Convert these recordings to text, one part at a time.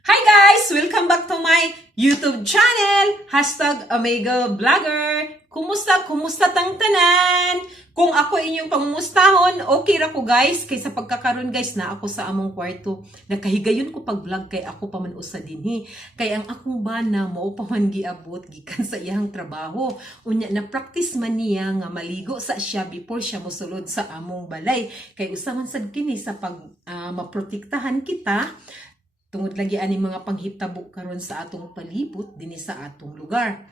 Hi guys! Welcome back to my YouTube channel! Hashtag Omega Vlogger! Kumusta? Kumusta tang tanan? Kung ako inyong pangumustahon, okay ra ko guys. Kaysa pagkakaroon guys na ako sa among kwarto. Nakahigayon ko pag vlog kay ako pa man usa dinhi. Kay ang akong bana mao pa man giabot gikan sa iyang trabaho. Unya na practice man niya nga maligo sa siya before siya mosulod sa among balay. Kay usa man sad kini sa pag maprotektahan kita tungod lagi ani mga panghitabo karon sa atong palibot dinhi sa atong lugar.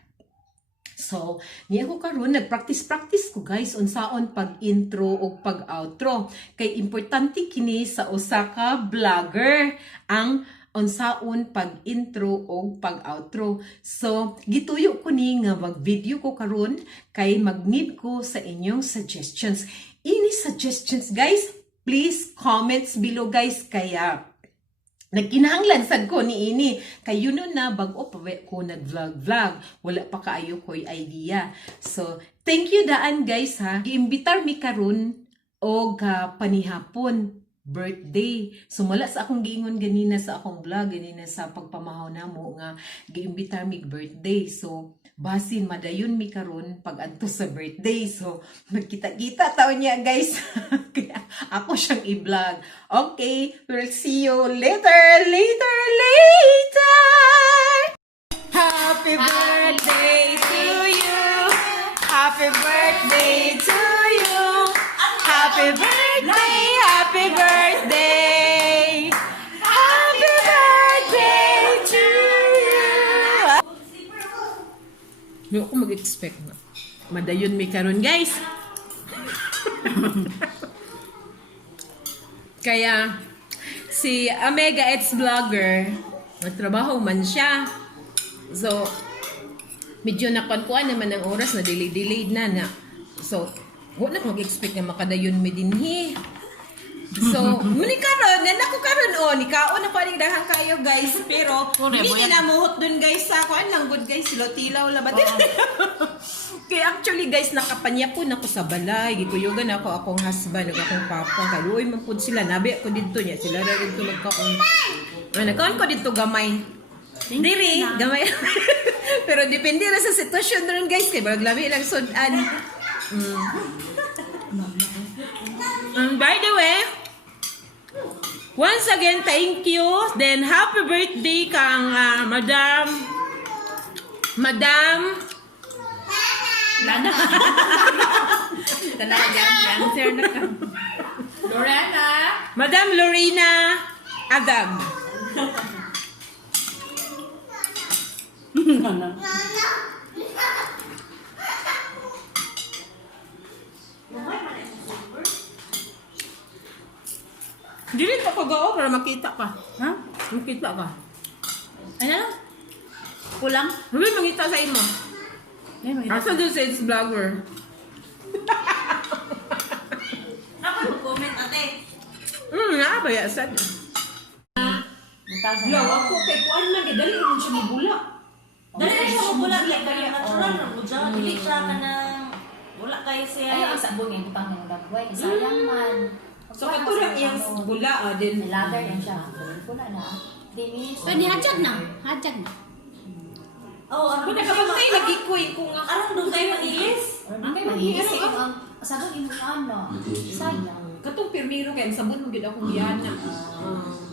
So, niya ko karon nagpractice ko guys unsaon pag-intro o pag-outro. Kay importante kini sa usa ka vlogger ang unsaon pag-intro o pag-outro. So, gituyo ko ni nga mag-video ko karon kay mag-need ko sa inyong suggestions. Ini suggestions guys, please comments below guys kaya nagkinahanglan sad ko ni ini kay yun na bag-o pa ko nag-vlog wala pa kaayo ko'y idea. So thank you daan guys ha, giimbitar mi karon og panihapon birthday. So mala sa akong giingon ganina sa akong vlog ganina sa pagpamahaw namo nga giimbitar mi birthday. So basin madayon mi karon pag adto sa birthday. So magkita-kita taon niya guys. Kaya ako siyang i-vlog. Okay, we'll see you later. Happy birthday to you. Happy birthday to you. Happy birthday, happy birthday. Happy birthday to you. Hindi ako mag-expect na. Madayon mi karon guys. Kaya si Omega It's Vlogger, nagtrabaho man siya. So, medyo nakuan naman ang oras na delayed na. So, wala ko mag-expect na makadayon mi dinhi. So, muni karon, nako karon nikaon ako ning dahang kayo guys, pero hindi na muhot dun guys sa kuan lang good guys, tilaw la ba din. Kaya actually guys, nakapanyapon ako sa balay, gikuyogan ako akong husband ug akong papa, kaluoy man pud sila, nabi ako didto niya, sila ra didto magkaon. Nagkaon ko didto gamay. Diri, gamay. Pero depende ra sa sitwasyon ron guys, kay barag labi lang sudan. By the way, once again, thank you. Then, happy birthday kang Madam. Lana. Talaga, answer na ka. Lorena. Madam Lorena Adam. Dili pa ko gao para makita ka. Ha? Makita ka. Ano? Kulang? Sabi mangita sa imo. Ay, makita. Asa doon sa It's Vlogger? Ako mag-comment, ate. Nakabaya sad. Law ako kay kuan man dali mo siya mabula. Dali na siya mabulat. Kaya natural na po dyan. Dili siya ka ng... Wala kayo siya. Ayaw ang sabon yung butang ng dagway. Sayang man. So kato lang iyang bula din. Lager yan siya. Wala na. Dinis. Pwede hajag na. Hajag na. Oo, ano Kung ba nakabantay lagi ko kung nga. Arang doon kayo mag-iis? Ang kayo mag-iis. Sabon yung ano. Sayang. Katong pirmiro kay sabon mo gid akong giyana.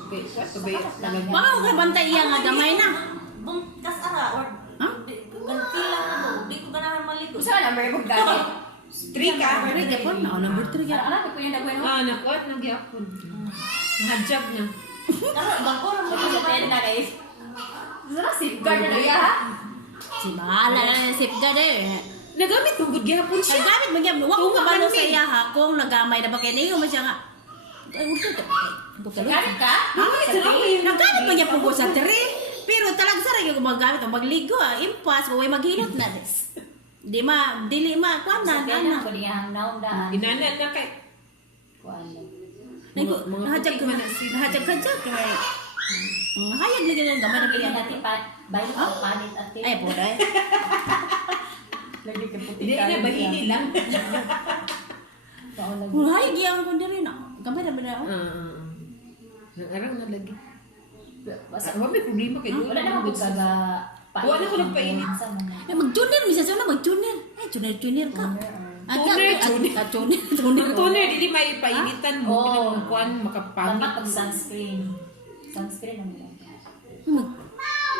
Okay, what to be talaga. Baka ka bantay iya nga gamay na. Bungkas ara or... Ha? Ganti lang ako. Di ko ganahan maligo. Gusto ka na may gamit. Three ka. Pero gapon na number 3 ya. Alam ko yung dagway mo. Nakuat na gyapon. Nahadjab na. Tara, bangko lang mo Ito sa tayo na guys. Sarap safeguard na niya ha. Si bahala na ng safeguard eh. Nagamit mo gud gyapon Ay siya. gamit mo gyud. Wa ko kabalo sa iya ha kung nagamay na ba kay niyo man siya nga. Ay uto to. Gamit ka? Nagamit mo gyud po sa 3. Pero talag sa rin yung gumagamit ang magligo impas ko way maghilot na des. Di ma dili ma kuan na Sabihan na. na ko niya ang naong daan. Ginana na kay. Kuan. Nahajag ko nahajag kay. Hayag lagi ng gamay na Bigyan bigyan natin pa. Bayo ka panit ate. Ay po dai. Lagi ka puti. Hindi na bahini lang. Hayag yang ko diri na. Gamay na ba na? Nang arang na lagi. Basta, Wala may problema kay wala naman po kaga Wala ko nagpainit. Mag-junior, misa na mag-junior. Ay, junior ka. Tuner. Tuner. Dili may painitan mo. Oo. Pinagkuhan, makapangit. Dapat pag sunscreen. Sunscreen ang mga.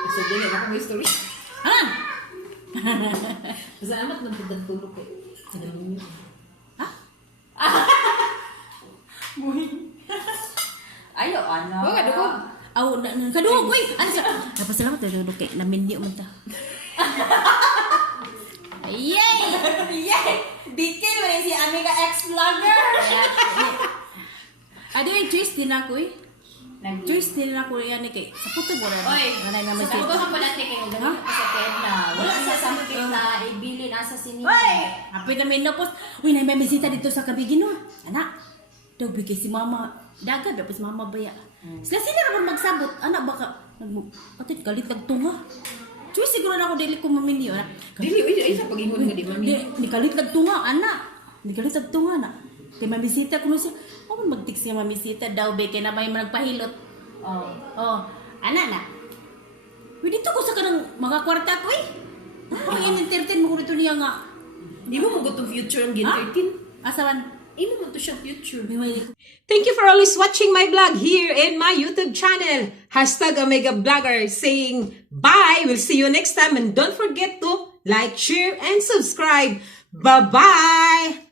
Basta dili ako may story. Ha? Basta amat nagtutulog eh. Ayo, ano? Wala, dugo. Aw, kaduhog, uy! Ano siya? Napasalamat na duhog kay namindiyo man ta. Yay! Yay! Bitin mo rin si Amiga X-Vlogger! Ado yung choice din ako eh. Choice din ako yan eh kay sa puto mo na. Oy, Nanay naman sa siya. uto ka pala kayo ganito ka sa Pedna. Wala sa sakit na ibili nasa sinima. Hoy! Apoy namin na post. Uy, may bisita dito sa Kabigino. Anak, daw bigay si mama. Daga, daw si mama baya. Sila naman magsabot. Anak, baka, patid, galit nagtunga. Choice siguro na ako dili ko maminyo. Dili, ay sa pag-ingon nga di mami. Di galit nagtunga, anak. Di galit nagtunga, anak. Kaya mabisita ko na siya. Oh, mag-text niya mamisita daw, be, kaya na may nagpahilot. Oh. Oh, anak na. Uy, dito ko sa kanang mga kwarta ko eh. Ang in-entertain mo ko dito niya nga. Di mo magot ang future ang Gen Ha? 13. Asaman? Imo mo to siya future. May Thank you for always watching my vlog here in my YouTube channel. #Omega Vlogger saying bye. We'll see you next time. And don't forget to like, share, and subscribe. Bye-bye!